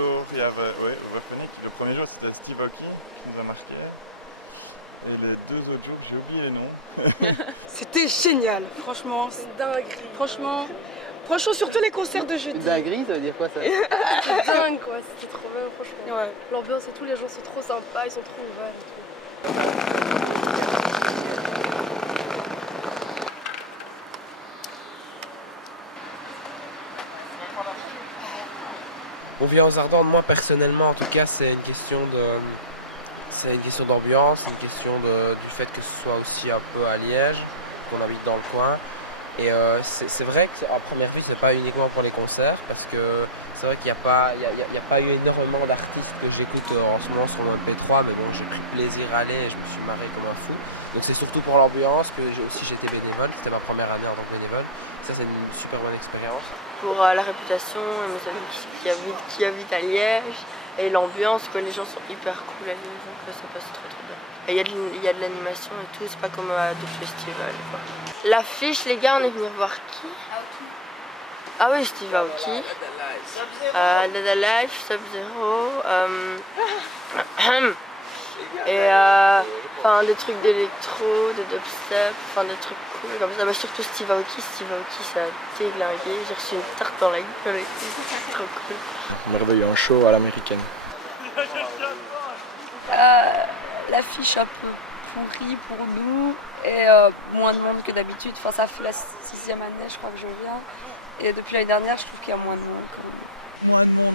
jour, il y avait, ouais, le premier jour c'était Steve Aoki qui nous a marqué. Et les 2 autres jours, j'ai oublié les noms. C'était génial, franchement. C'est une dinguerie. Franchement, surtout les concerts de jeudi. Une dinguerie, ça veut dire quoi ça? C'était dingue quoi, c'était trop bien franchement. Ouais. L'ambiance et tout, les gens sont trop sympas, ils sont trop ouverts et tout. Bon, Villars aux Ardentes, moi personnellement en tout cas, c'est une question d'ambiance, une question du fait que ce soit aussi un peu à Liège, qu'on habite dans le coin. Et c'est vrai qu'en première vue, c'est pas uniquement pour les concerts, parce que c'est vrai qu'il n'y a pas eu énormément d'artistes que j'écoute en ce moment sur mon MP3, mais bon, j'ai pris plaisir à aller et je me suis marré comme un fou. Donc c'est surtout pour l'ambiance que j'étais bénévole, c'était ma première année en tant que bénévole. Ça, c'est une super bonne expérience. Pour la réputation, mes amis qui habitent à Liège, et l'ambiance, les gens sont hyper cool à Liège, donc ça passe trop bien. Et il y a de l'animation et tout, c'est pas comme à d'autres festivals. L'affiche, les gars, on est venu voir qui? Ah oui, Steve Aoki, Dead Alive, Sub-Zero, et enfin, des trucs d'électro, de dubstep, enfin des trucs cool comme ça. Mais surtout Steve Aoki, ça a déglingué, j'ai reçu une tarte dans la gueule et tout, c'est trop cool. Merveilleux, un show à l'américaine. L'affiche un peu pourrie pour nous et moins de monde que d'habitude. Enfin, ça fait la 6e année, je crois que je viens. Et depuis l'année dernière, je trouve qu'il y a moins de monde. Moins de monde.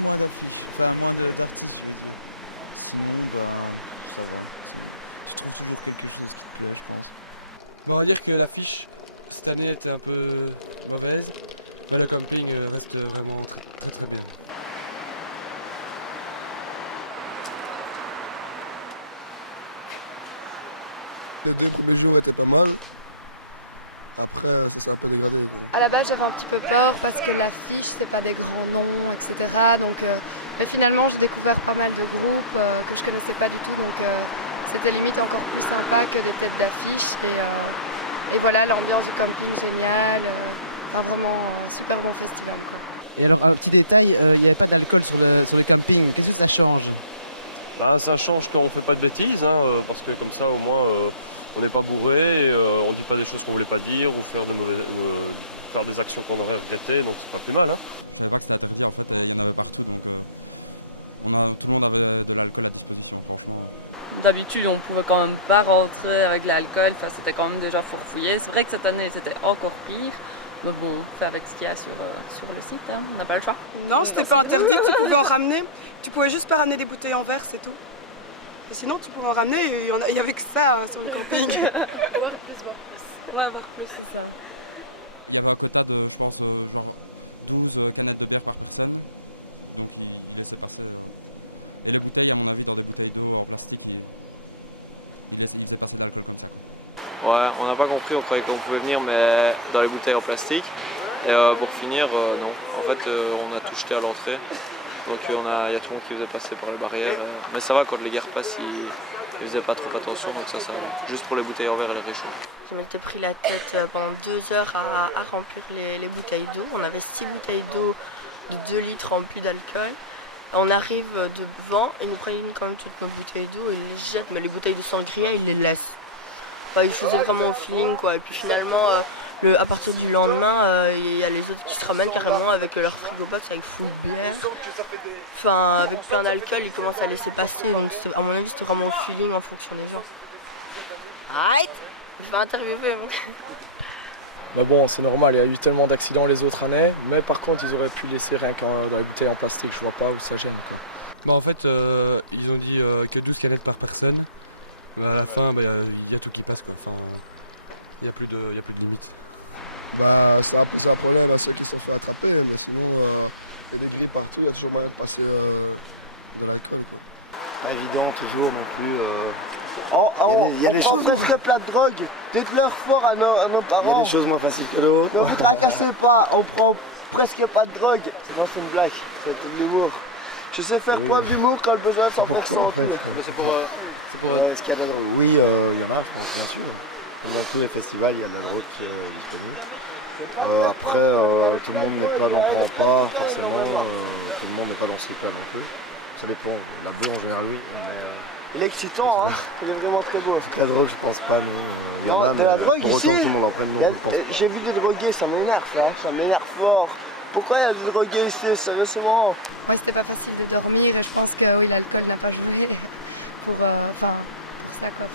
On va dire que l'affiche cette année était un peu mauvaise, mais le camping reste vraiment très bien. Les 2 premiers jours étaient pas mal, après ça s'est un peu dégradé. À la base j'avais un petit peu peur parce que l'affiche c'est pas des grands noms, etc. Donc, mais finalement j'ai découvert pas mal de groupes que je connaissais pas du tout, donc c'était limite encore plus sympa que des têtes d'affiche. Et voilà, l'ambiance du camping géniale, enfin vraiment super bon festival quoi. Et alors, un petit détail, il n'y avait pas d'alcool sur le camping, qu'est-ce que ça change? Ben, ça change quand on fait pas de bêtises, hein, parce que comme ça au moins on n'est pas bourré, on ne dit pas des choses qu'on voulait pas dire ou faire des actions qu'on aurait regrettées, donc c'est pas plus mal. Hein. D'habitude, on pouvait quand même pas rentrer avec l'alcool, enfin, c'était quand même déjà fourfouillé. C'est vrai que cette année, c'était encore pire. Mais bon, on fait avec ce qu'il y a sur le site, hein. On n'a pas le choix. Non, c'était pas interdit, tu pouvais en ramener. Tu pouvais juste pas ramener des bouteilles en verre, c'est tout. Et sinon, tu pouvais en ramener et il y avait que ça sur le camping. Voir plus. Ouais, voir plus, c'est ça. Ouais, on n'a pas compris, on croyait qu'on pouvait venir mais dans les bouteilles en plastique. Et pour finir, non. En fait, on a tout jeté à l'entrée. Donc il y a tout le monde qui faisait passer par les barrières. Mais ça va, quand les gars passent, ils faisaient pas trop attention, donc ça va. Juste pour les bouteilles en verre et les réchauds. Je m'étais pris la tête pendant 2 heures à remplir les bouteilles d'eau. On avait 6 bouteilles d'eau de 2 litres remplies d'alcool. On arrive devant, ils nous prennent quand même toutes nos bouteilles d'eau, ils les jettent, mais les bouteilles de sangria, ils les laissent. Enfin, ils faisaient vraiment au feeling quoi. Et puis finalement, à partir du lendemain, il y a les autres qui se ramènent carrément avec leur frigo box avec full bière. Enfin, avec plein d'alcool, ils commencent à laisser passer. Donc à mon avis, c'était vraiment au feeling en fonction des gens. Arrête! Je vais interviewer. Mais bon, c'est normal, il y a eu tellement d'accidents les autres années. Mais par contre, ils auraient pu laisser rien que dans les bouteilles en plastique, je vois pas où ça gêne. Bah, en fait, ils ont dit que 12 canettes par personne. Mais à la fin, il y a tout qui passe. Enfin, il n'y a plus de limite. Bah, ça a posé un problème à ceux qui se sont fait attraper, mais sinon, il y a des grilles partout, il y a toujours moyen de passer de l'alcool. Pas évident toujours non plus. On prend presque plein de drogue. Dites-leur fort à nos parents. Il y a des choses moins faciles que d'autres. Ne vous tracassez pas, on prend presque pas de drogue. C'est une blague, c'est de l'humour. Je sais faire preuve d'humour quand le besoin s'en fait ressentir. C'est pour Est-ce qu'il y a de la drogue? Oui, il y en a, bien sûr. Comme dans tous les festivals, il y a de la drogue qui est disponible. Après, tout le monde n'en prend pas forcément. tout le monde n'est pas dans ce truc-là non plus. Ça dépend, la bleue en général oui, mais... Il est excitant, hein. Il est vraiment très beau. La drogue je pense pas, non. Il y en Non, a, de mais la drogue pour autant, ici, tout le monde en prenne, non, je pense pas. j'ai vu des drogués, ça m'énerve, hein. Ça m'énerve fort. Pourquoi il y a des drogués ici, sérieusement? Ouais, c'était pas facile de dormir et je pense que oui, l'alcool n'a pas joué pour, pour ça quoi.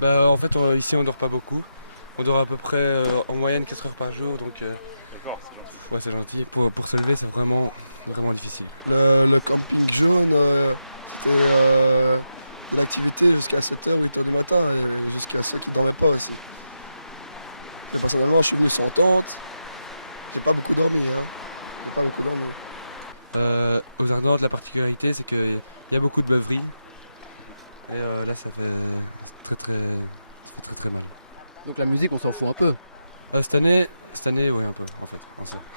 Bah, en fait, ici on dort pas beaucoup. On dort à peu près en moyenne 4 heures par jour, donc D'accord, c'est gentil. ouais, c'est gentil. Pour se lever, c'est vraiment difficile. Le Grand Public jaune l'activité jusqu'à 7h, 8h du matin et jusqu'à 7h, on ne dormait pas aussi. Et personnellement, je suis venu sans tente. J'ai pas beaucoup dormi. Aux Ardentes, la particularité, c'est qu'il y a beaucoup de beuveries. Et là, ça fait très mal. Donc la musique, on s'en fout un peu. Cette année, oui, un peu, en fait.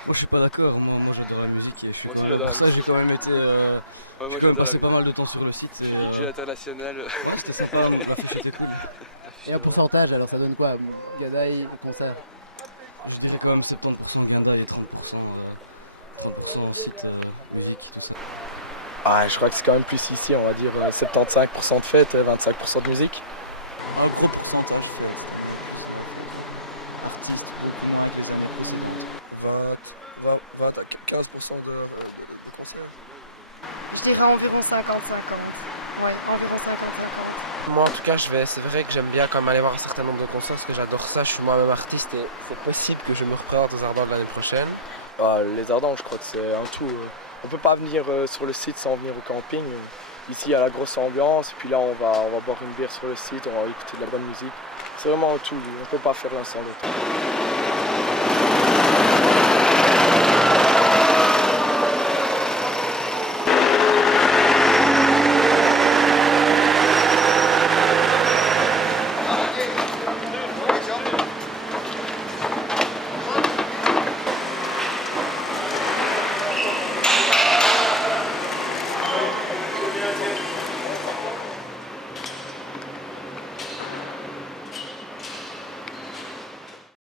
Moi, je suis pas d'accord. Moi j'adore la musique et je suis Moi aussi, dans- j'adore la pour ça, j'ai musique. quand même été. Ouais, moi, j'ai j'adore passé la pas mal de temps sur le site. Je suis DJ international. Ouais, c'était sympa, donc l'affiche était cool. L'affiche Et un était pourcentage, alors ça donne quoi? Gadaï au concert? Je dirais quand même 70% Guinda et 30% site musique, tout ça. Ah, je crois que c'est quand même plus ici, on va dire 75% de fête, 25% de musique. Un gros pourcentage, 20 à 15% de concerts. Je dirais environ 50-50. Ouais, environ 50-50. Moi en tout cas, c'est vrai que j'aime bien quand même aller voir un certain nombre de concerts parce que j'adore ça, je suis moi-même artiste et c'est possible que je me représente aux Ardentes l'année prochaine. Ah, les Ardentes, je crois que c'est un tout. On peut pas venir sur le site sans venir au camping. Ici, il y a la grosse ambiance, et puis là, on va boire une bière sur le site, on va écouter de la bonne musique. C'est vraiment un tout, on peut pas faire l'un sans l'autre.